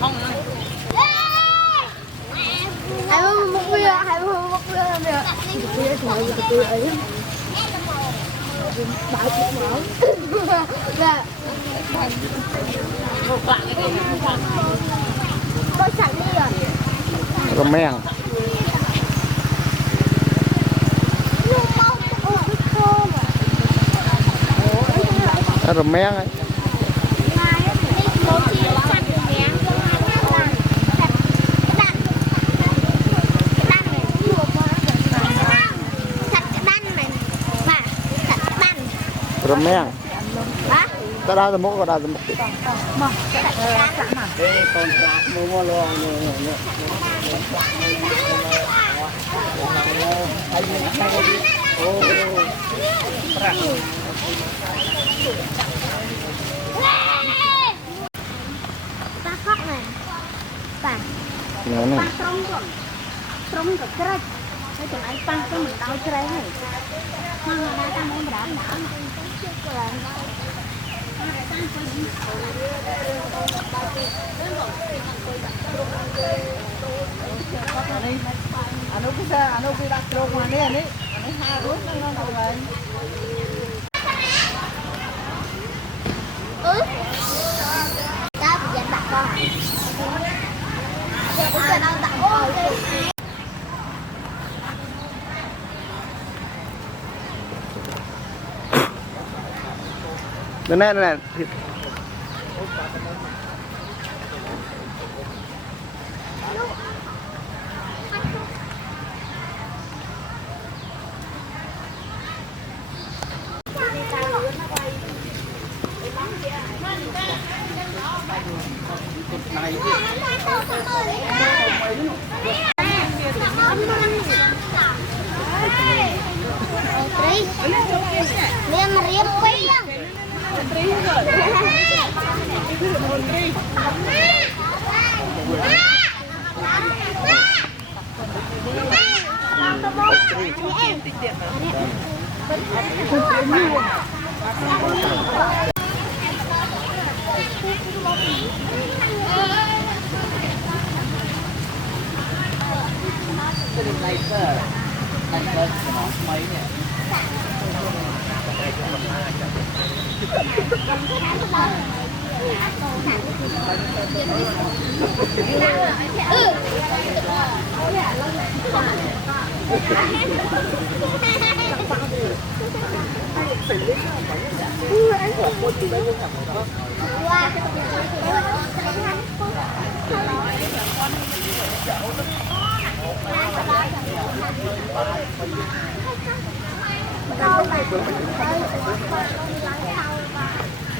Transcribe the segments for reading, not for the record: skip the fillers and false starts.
Hai mươi một bia nè. Bia thôi bia ấy. Bảo chị mở. Dạ. Có sẵn đi rồi. Rầm mèng. Rầm mèng ấy. Rầm mèng. Ta đa tầm mốc có đa tầm mốc. Đây con lạc mua lo nè. Ta khóc này. Ta. Nhớ này. Trong cái rách. Cái chỗ anh tăng cái mình đau cái này. Mà người ta muốn đảo đảo mà chưa làm đâu. Ano bisa trông mà nè nè. Anh ha rút nó đâu rồi. Ta bị giật đặt con. Giờ đâu đặt con. Nè.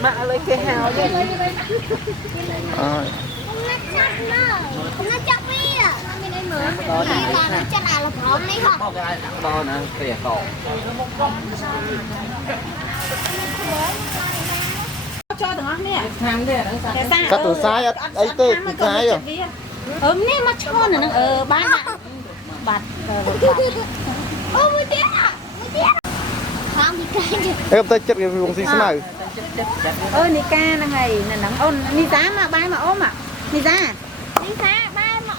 Mẹ lấy cái hào đi. Nó chọc đi à. Đi còn nó chân à là phóng đi không? Một cái đo nè, kìa cổ. Cho thằng nó nè. Thằng đây là Cắt từ sai ấy tê từ sai rồi. Nè mà cho nè nó bán bạt ô mới tiếc à không đi cái Em tới chất cái vùng sinh smile. Ni ca nè ngày nè nắng ôn ni giá mà bay mà ốm à. Ni giá. đi xa ba mà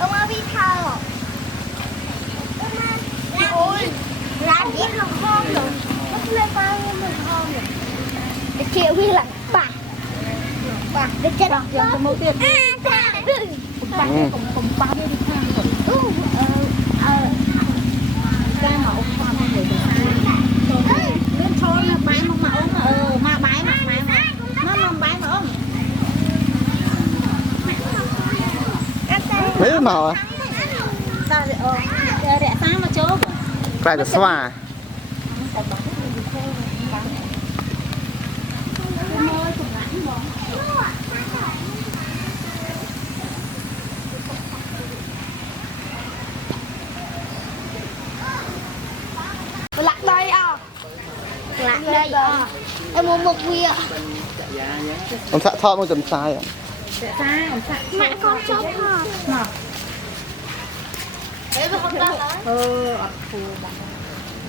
ông ơi đi thờ ôi làm gì lòng con rồi nó lên bao nhiêu mình con rồi để chịu đi là bà để chết đó cho mua tiền cùng bao nhiêu đi thang rồi. Ca mà ốm con này rồi lên thôi mà bái mà ốm mà bái mà nó bái mà ốm. Mấy màu à? Ta để sáng mà chốt. Cái là xoa. lạc đây à lạc đây à em muốn một bia Ông xã thọ một chấm sai à? mẹ con chốt hả mà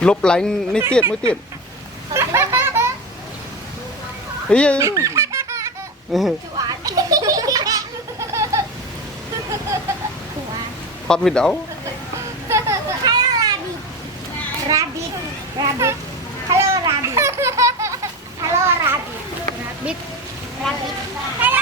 Lục lánh ní tiện mới tiện. Ý hot video Hello rabbit. Rabbit. Rabbit. Hello rabbit. Hello rabbit. Rabbit. Rabbit. Hello